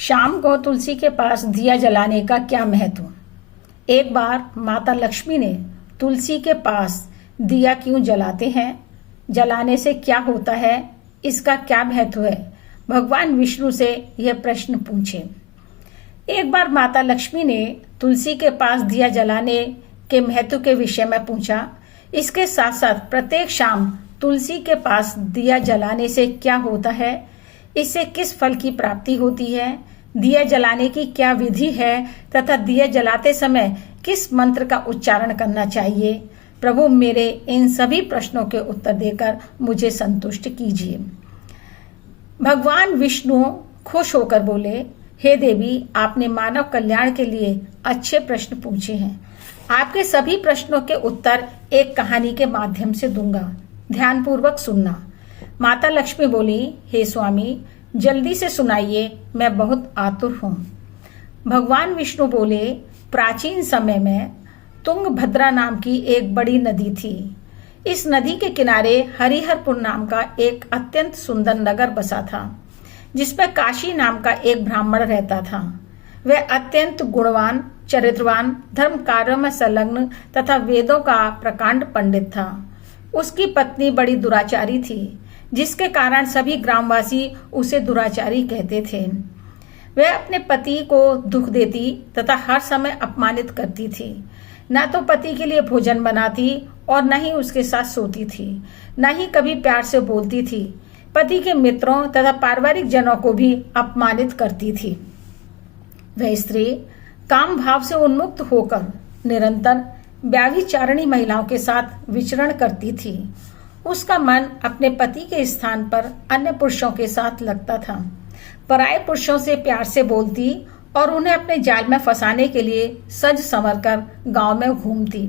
शाम को तुलसी के पास दिया जलाने का क्या महत्व। एक बार माता लक्ष्मी ने तुलसी के पास दिया क्यों जलाते हैं, जलाने से क्या होता है, इसका क्या महत्व है, भगवान विष्णु से यह प्रश्न पूछे। एक बार माता लक्ष्मी ने तुलसी के पास दिया जलाने के महत्व के विषय में पूछा। इसके साथ साथ प्रत्येक शाम तुलसी के पास दिया जलाने से क्या होता है, इससे किस फल की प्राप्ति होती है, दिया जलाने की क्या विधि है तथा दिया जलाते समय किस मंत्र का उच्चारण करना चाहिए। प्रभु मेरे इन सभी प्रश्नों के उत्तर देकर मुझे संतुष्ट कीजिए। भगवान विष्णु खुश होकर बोले, हे देवी, आपने मानव कल्याण के लिए अच्छे प्रश्न पूछे हैं। आपके सभी प्रश्नों के उत्तर एक कहानी के माध्यम से दूंगा, ध्यानपूर्वक सुनना। माता लक्ष्मी बोली, हे स्वामी, जल्दी से सुनाइए, मैं बहुत आतुर हूँ। भगवान विष्णु बोले, प्राचीन समय में तुंगभद्रा नाम की एक बड़ी नदी थी। इस नदी के किनारे हरिहरपुर नाम का एक अत्यंत सुंदर नगर बसा था, जिसमें काशी नाम का एक ब्राह्मण रहता था। वह अत्यंत गुणवान, चरित्रवान, धर्म कार्यों में संलग्न तथा वेदों का प्रकांड पंडित था। उसकी पत्नी बड़ी दुराचारी थी, जिसके कारण सभी ग्रामवासी उसे दुराचारी कहते थे। वह अपने पति को दुख देती तथा हर समय अपमानित करती थी। न तो पति के लिए भोजन बनाती और न ही उसके साथ सोती थी, न ही कभी प्यार से बोलती थी। पति के मित्रों तथा पारिवारिक जनों को भी अपमानित करती थी। वह स्त्री काम भाव से उन्मुक्त होकर निरंतर व्यभिचारिणी महिलाओं के साथ विचरण करती थी। उसका मन अपने पति के स्थान पर अन्य पुरुषों के साथ लगता था। पराये पुरुषों से प्यार से बोलती और उन्हें अपने जाल में फंसाने के लिए सज संवर कर गाँव में घूमती।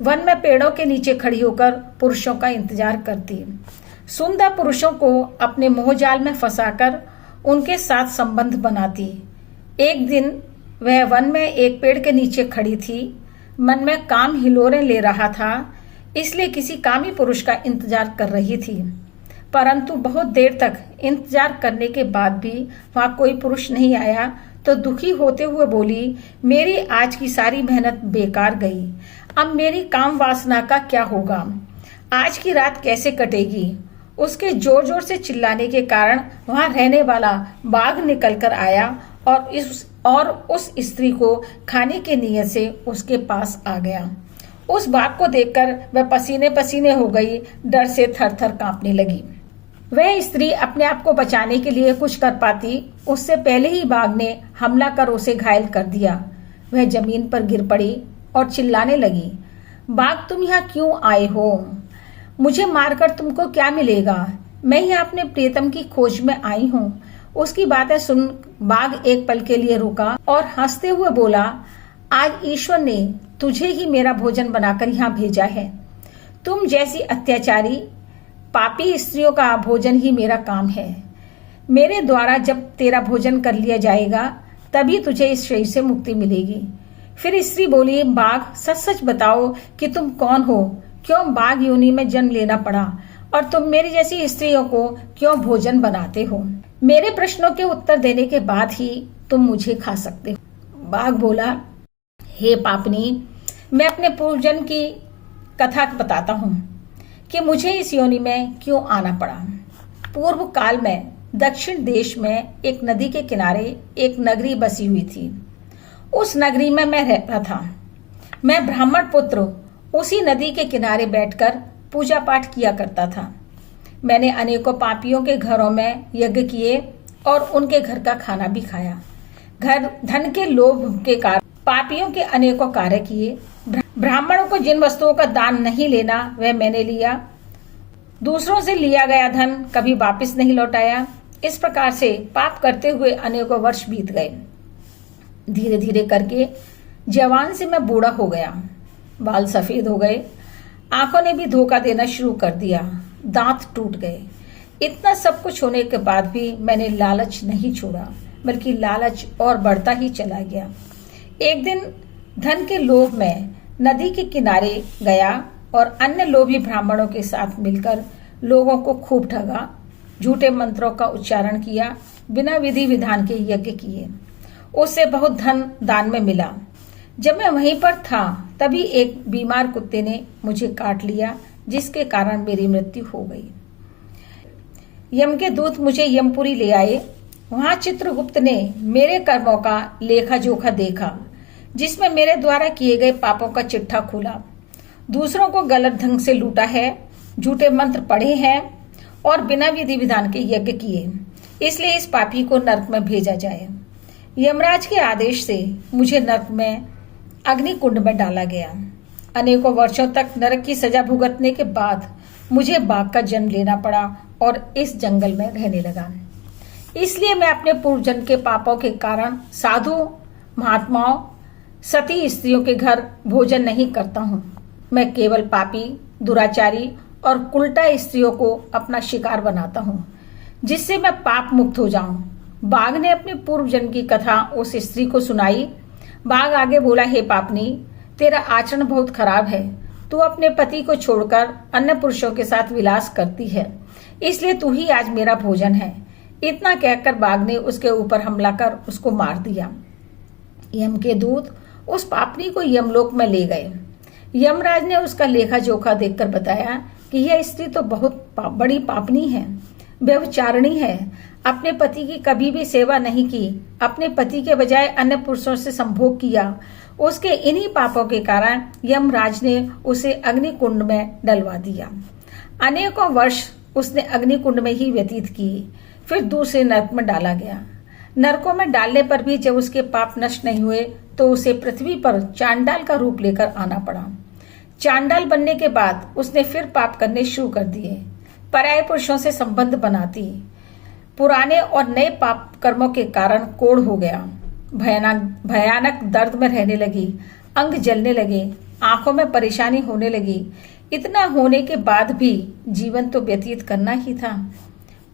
वन में पेड़ों के नीचे खड़ी होकर पुरुषों का इंतजार करती। सुंदर पुरुषों को अपने मोहजाल में फंसाकर उनके साथ संबंध बनाती। एक दिन वह वन में एक पेड़ के नीचे खड़ी थी। मन में काम हिलोरे ले रहा था, इसलिए किसी कामी पुरुष का इंतजार कर रही थी। परंतु बहुत देर तक इंतजार करने के बाद भी वहां कोई पुरुष नहीं आया तो दुखी होते हुए बोली, मेरी आज की सारी मेहनत बेकार गई। अब मेरी काम वासना का क्या होगा? आज की रात कैसे कटेगी? उसके जोर जोर से चिल्लाने के कारण वहां रहने वाला बाघ निकल कर आया और उस स्त्री को खाने के नियत से उसके पास आ गया। उस बाघ को देखकर वह पसीने पसीने हो गई, डर से थर थर कांपने लगी। वह स्त्री अपने आप को बचाने के लिए कुछ कर पाती, उससे पहले ही बाघ ने हमला कर उसे घायल कर दिया। वह जमीन पर गिर पड़ी और चिल्लाने लगी, बाघ, तुम यहाँ क्यों आए हो? मुझे मारकर तुमको क्या मिलेगा? मैं यहाँ अपने प्रियतम की खोज में आई हूँ। उसकी बातें सुन बाघ एक पल के लिए रुका और हंसते हुए बोला, आज ईश्वर ने तुझे ही मेरा भोजन बनाकर यहाँ भेजा है। तुम जैसी अत्याचारी पापी स्त्रियों का भोजन ही मेरा काम है। मेरे द्वारा जब तेरा भोजन कर लिया जाएगा तभी तुझे इस शरीर से मुक्ति मिलेगी। फिर स्त्री बोली, बाघ, सच सच बताओ कि तुम कौन हो? क्यों बाघ योनि में जन्म लेना पड़ा और तुम मेरी जैसी स्त्रियों को क्यों भोजन बनाते हो? मेरे प्रश्नों के उत्तर देने के बाद ही तुम मुझे खा सकते हो। बाघ बोला, हे पापनी, मैं अपने पूर्वजन्म की कथा बताता हूँ कि मुझे इस योनि में क्यों आना पड़ा। पूर्व काल में दक्षिण देश में एक नदी के किनारे एक नगरी बसी हुई थी। उस नगरी में मैं रहता था। मैं ब्राह्मण पुत्र उसी नदी के किनारे बैठकर पूजा पाठ किया करता था। मैंने अनेकों पापियों के घरों में यज्ञ किए और उनके घर का खाना भी खाया। धन के लोभ के कारण पापियों के अनेकों कार्य किए। ब्राह्मणों को जिन वस्तुओं का दान नहीं लेना वह मैंने लिया। दूसरों से लिया गया धन कभी वापस नहीं लौटाया। इस प्रकार से पाप करते हुए अनेकों वर्ष बीत गए। धीरे धीरे करके जवान से मैं बूढ़ा हो गया। बाल सफेद हो गए, आंखों ने भी धोखा देना शुरू कर दिया, दांत टूट गए। इतना सब कुछ होने के बाद भी मैंने लालच नहीं छोड़ा, बल्कि लालच और बढ़ता ही चला गया। एक दिन धन के लोभ में नदी के किनारे गया और अन्य लोभी ब्राह्मणों के साथ मिलकर लोगों को खूब ठगा। झूठे मंत्रों का उच्चारण किया, बिना विधि विधान के यज्ञ किए। उससे बहुत धन दान में मिला। जब मैं वहीं पर था तभी एक बीमार कुत्ते ने मुझे काट लिया, जिसके कारण मेरी मृत्यु हो गई। यम के दूत मुझे यमपुरी ले आए। वहां चित्रगुप्त ने मेरे कर्मों का लेखा जोखा देखा, जिसमें मेरे द्वारा किए गए पापों का चिट्ठा खुला। दूसरों को गलत ढंग से लूटा है, झूठे मंत्र पढ़े हैं और बिना विधि विधान के यज्ञ किए, इसलिए इस पापी को नरक में भेजा जाए। यमराज के आदेश से मुझे नरक में अग्नि कुंड में डाला गया। अनेकों वर्षों तक नरक की सजा भुगतने के बाद मुझे बाघ का जन्म लेना पड़ा और इस जंगल में रहने लगा। इसलिए मैं अपने पूर्व जन्म के पापों के कारण साधु महात्माओं, सती स्त्रियों के घर भोजन नहीं करता हूँ। मैं केवल पापी, दुराचारी और उल्टा स्त्रियों को अपना शिकार बनाता हूँ, जिससे मैं पाप मुक्त हो जाऊं। बाघ ने अपने पूर्व जन्म की कथा उस स्त्री को सुनाई। बाघ आगे बोला, हे पापनी, तेरा आचरण बहुत खराब है। तू अपने पति को छोड़कर अन्य पुरुषों के साथ विलास करती है, इसलिए तू ही आज मेरा भोजन है। इतना कहकर बाघ ने उसके ऊपर हमला कर उसको मार दिया। यम के दूत उस पापनी को यमलोक में ले गए। यमराज ने उसका लेखा जोखा देखकर बताया कि यह स्त्री तो बहुत बड़ी पापनी है, व्यभिचारिणी है, अपने पति की कभी भी सेवा नहीं की, अपने पति के बजाय अन्य पुरुषों से संभोग किया। उसके इन्हीं पापों के कारण यमराज ने उसे अग्निकुंड में डलवा दिया। अनेकों वर्ष उसने अग्निकुंड में ही व्यतीत किए, फिर दूसरे नरक में डाला गया। नरकों में डालने पर भी जब उसके पाप नष्ट नहीं हुए तो उसे पृथ्वी पर चांडाल का रूप लेकर आना पड़ा। चांडाल बनने के बाद उसने फिर पाप करने शुरू कर दिए, पराये पुरुषों से संबंध बनाती। पुराने और नए पाप कर्मों के कारण कोढ़ हो गया, भयानक दर्द में रहने लगी, अंग जलने लगे, आंखों में परेशानी होने लगी। इतना होने के बाद भी जीवन तो व्यतीत करना ही था।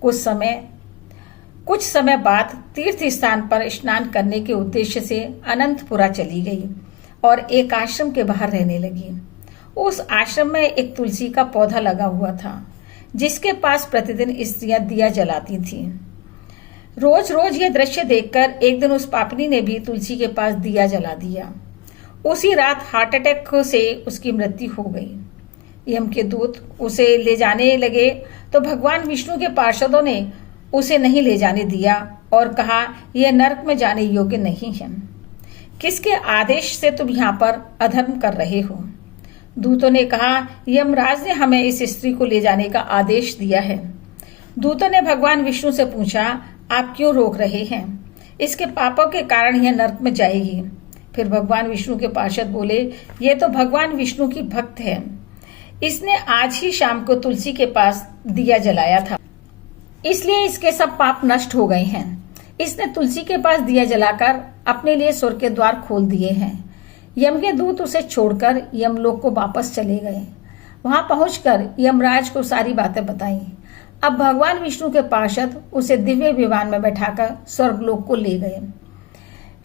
कुछ समय बाद तीर्थ स्थान पर स्नान करने के उद्देश्य से अनंतपुरा चली गई और एक आश्रम के बाहर रहने लगी। उस आश्रम में एक तुलसी का पौधा लगा हुआ था, जिसके पास प्रतिदिन स्त्रियां दिया जलाती थीं। रोज रोज यह दृश्य देखकर एक दिन उस पापनी ने भी तुलसी के पास दिया जला दिया। उसी रात हार्ट अटैक से उसकी मृत्यु हो गई। यम के दूत उसे ले जाने लगे तो भगवान विष्णु के पार्षदों ने उसे नहीं ले जाने दिया और कहा, यह नरक में जाने योग्य नहीं है। किसके आदेश से तुम यहाँ पर अधर्म कर रहे हो? दूतों ने कहा, यमराज ने हमें इस स्त्री को ले जाने का आदेश दिया है। दूतों ने भगवान विष्णु से पूछा, आप क्यों रोक रहे हैं? इसके पापों के कारण यह नरक में जाएगी। फिर भगवान विष्णु के पार्षद बोले, ये तो भगवान विष्णु की भक्त है, इसने आज ही शाम को तुलसी के पास दिया जलाया था, इसलिए इसके सब पाप नष्ट हो गए हैं। इसने तुलसी के पास दिया जलाकर अपने लिए स्वर्ग के द्वार खोल दिए हैं। यम के दूत उसे छोड़कर यमलोक को वापस चले गए। वहां पहुंचकर यमराज को सारी बातें बताई। अब भगवान विष्णु के पार्षद उसे दिव्य विमान में बैठाकर स्वर्गलोक को ले गए।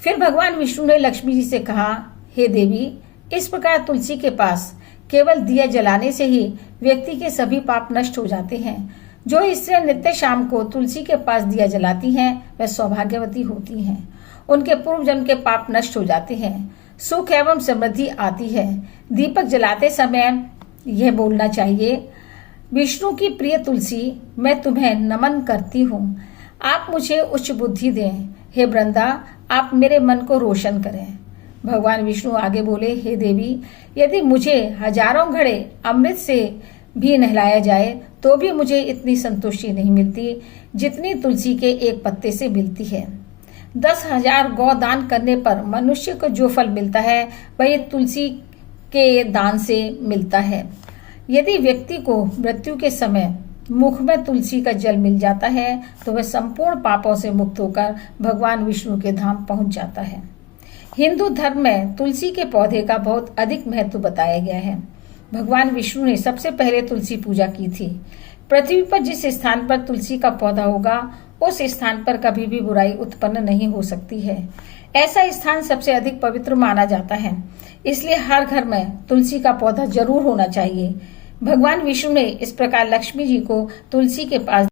फिर भगवान विष्णु ने लक्ष्मी जी से कहा, हे देवी, इस प्रकार तुलसी के पास केवल दिया जलाने से ही व्यक्ति के सभी पाप नष्ट हो जाते हैं। जो स्त्रियां नित्य शाम को तुलसी के पास दिया जलाती हैं, वह सौभाग्यवती होती हैं। उनके पूर्व जन्म के पाप नष्ट हो जाते हैं, सुख एवं समृद्धि आती है। दीपक जलाते समय यह बोलना चाहिए, विष्णु की प्रिय तुलसी, मैं तुम्हें नमन करती हूँ। आप मुझे उच्च बुद्धि दें। हे वृंदा, आप मेरे मन को रोशन करें। भगवान विष्णु आगे बोले, हे देवी, यदि मुझे हजारों घड़े अमृत से भी नहलाया जाए तो भी मुझे इतनी संतुष्टि नहीं मिलती जितनी तुलसी के एक पत्ते से मिलती है। 10,000 गौ दान करने पर मनुष्य को जो फल मिलता है वह तुलसी के दान से मिलता है। यदि व्यक्ति को मृत्यु के समय मुख में तुलसी का जल मिल जाता है तो वह संपूर्ण पापों से मुक्त होकर भगवान विष्णु के धाम पहुंच जाता है। हिंदू धर्म में तुलसी के पौधे का बहुत अधिक महत्व बताया गया है। भगवान विष्णु ने सबसे पहले तुलसी पूजा की थी। पृथ्वी पर जिस स्थान पर तुलसी का पौधा होगा उस स्थान पर कभी भी बुराई उत्पन्न नहीं हो सकती है। ऐसा स्थान सबसे अधिक पवित्र माना जाता है, इसलिए हर घर में तुलसी का पौधा जरूर होना चाहिए। भगवान विष्णु ने इस प्रकार लक्ष्मी जी को तुलसी के पास